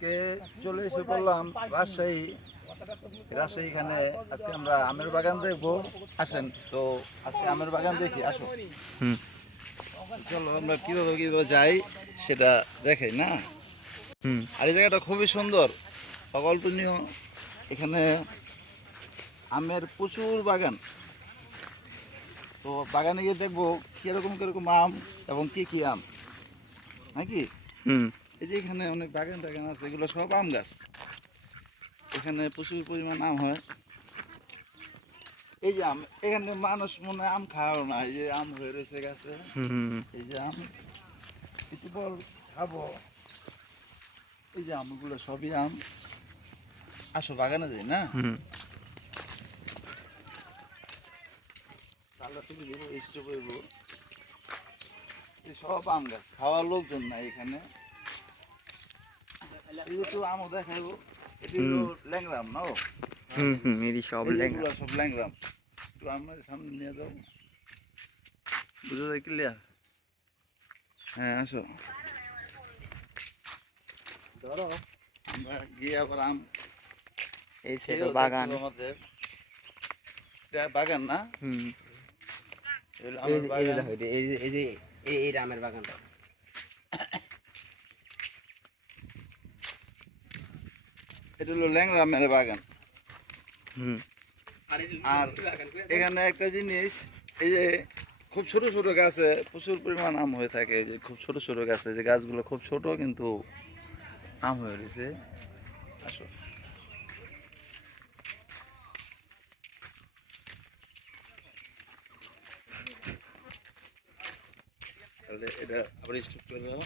আজকে চলে এসে পড়লাম রাজশাহী। এখানে আজকে আমরা আমের বাগান দেখবো। আসেন তো আজকে আমের বাগান দেখি, আসো। হুম চলো আমরা কিভাবে কিভাবে যাই সেটা দেখাই না। হুম আর এই জায়গাটা খুবই সুন্দর, অকল্পনীয়। এখানে আমের প্রচুর বাগান। তো বাগানে গিয়ে দেখবো কিরকম কিরকম আম এবং কি কি আম নাকি। হুম এই যে এখানে অনেক বাগান টাগান আছে, এগুলো সব আম গাছ। এখানে প্রচুর পরিমাণ আম হয়। এই যে আম, এখানে মানুষ মনে হয় আম খাওয়াও না, এই যে আম হয়ে রয়েছে গাছে। হুম এই যে আম একটু পর খাবো। এই যে আমগুলো সবই আম। আসো বাগানে যাই না। হুম তাহলে তুমি ধরো স্টপ হইব। এই সব আম গাছ, খাওয়ার লোকজন নাই এখানে। এই যে একটু আমও দেখাইবো। এটি হলো হুম ল্যাংরাম না? হুম এটি সব এই লেখা। যেগুলো সব ল্যাংরাম। একটু আমার সামনে নিয়ে যাও, বুঝা যায় ক্লিয়ার? হ্যাঁ আসো, ধরো আমরা গিয়ে আবার আম এই সেটা খেয়েও বাগান। দেখবো। আমাদের এটা বাগান না? হুম এটা হলো এই আমের যে এই যে বাগান। দেখো এই যে এই রামের বাগানটা। এটা হলো ল্যাংরামের বাগান। হুম আর এখানে একটা জিনিস, এই যে খুব ছোট ছোট গাছে প্রচুর পরিমাণ আম হয়ে থাকে। এই যে খুব ছোট ছোট গাছে, যে গাছগুলো খুব ছোট কিন্তু আম হয়ে রয়েছে। আসো, তাহলে এটা আবার স্টপ করে দাও।